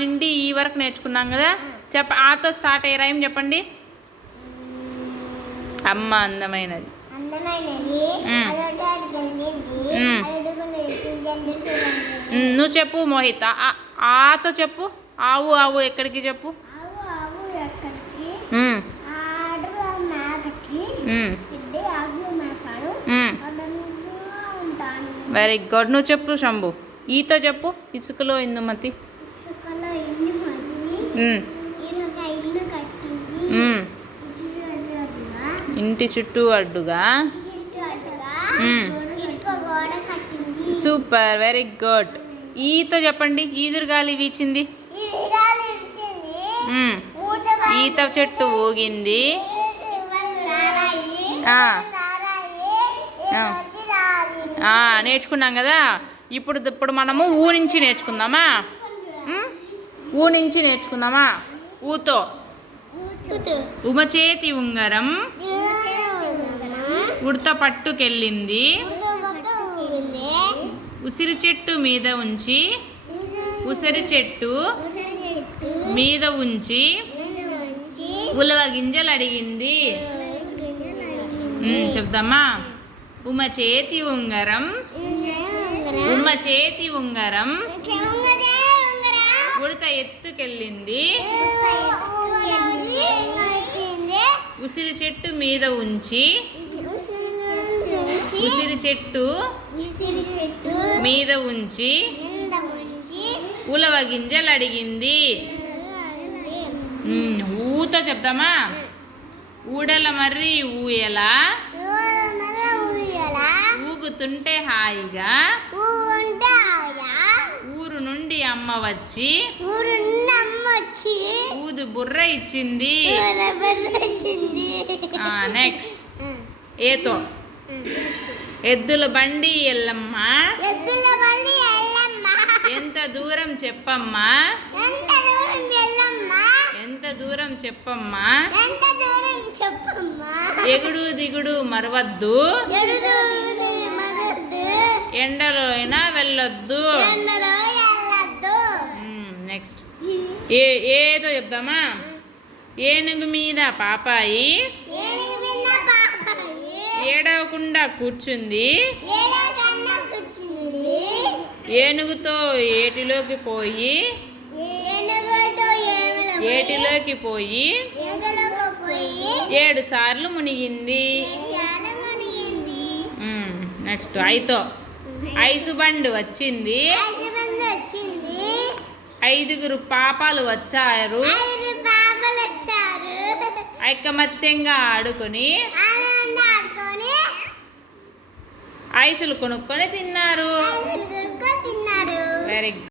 నుండి ఈ వరకు నేర్చుకున్నాం కదా. ఆతో స్టార్ట్ అయ్యే రైమ్ చెప్పండి. అమ్మ అందమైనది. నువ్వు చెప్పు మోహిత. ఆతో చెప్పు. ఆవు ఆవు ఎక్కడికి చెప్పు. Very good. నువ్వు చెప్పు శంభు. ఈతో చెప్పు. ఇసుకలో ఇందుమతి. ఇంటి చుట్టూ అడ్డుగా. Super, very good. ఈతో చెప్పండి. ఈదురుగాలి వీచింది. ఈత చెట్టు ఊగింది. నేర్చుకున్నాం కదా. ఇప్పుడు మనము ఊ నుంచి నేర్చుకుందామా. ఊ నుంచి నేర్చుకుందామా. ఊతో ఉమచేతి ఉంగరం ఉడత పట్టుకెళ్ళింది. ఉసిరి చెట్టు మీద ఉంచి ఉలవ గింజలు అడిగింది. చెప్దామా. ఉమచేతి ఉంగరం ఉడత ఎత్తుకెళ్ళింది. ఉసిరి చెట్టు మీద ఉంచి ఉలవ గింజలు అడిగింది. ఊతో చెప్దామా. ఊడల మర్రి ఊయలా ఊగుతుంటే హాయిగా ఊరు నుండి అమ్మ వచ్చి ఊదు బుర్ర ఇచ్చింది. నెక్స్ట్ ఏతో. ఎద్దుల బండి ఎల్లమ్మ ఎంత దూరం చెప్పమ్మా. ఎగుడు దిగుడు మరవద్దు. ఎండలో అయినా వెళ్ళొద్దు. నెక్స్ట్ ఏదో చెప్దామా. ఏనుగు మీద పాపాయి ఏడవకుండా కూర్చుంది. ఏనుగుతో ఏటిలోకి పోయి 7 సార్లు మునిగింది. నెక్స్ట్ ఐతో. ఐసు బండి వచ్చింది. 5 పాపాలు వచ్చారు. ఐకమత్యంగా ఆడుకొని ఐసులు కొనుక్కొని తిన్నారు. Very good.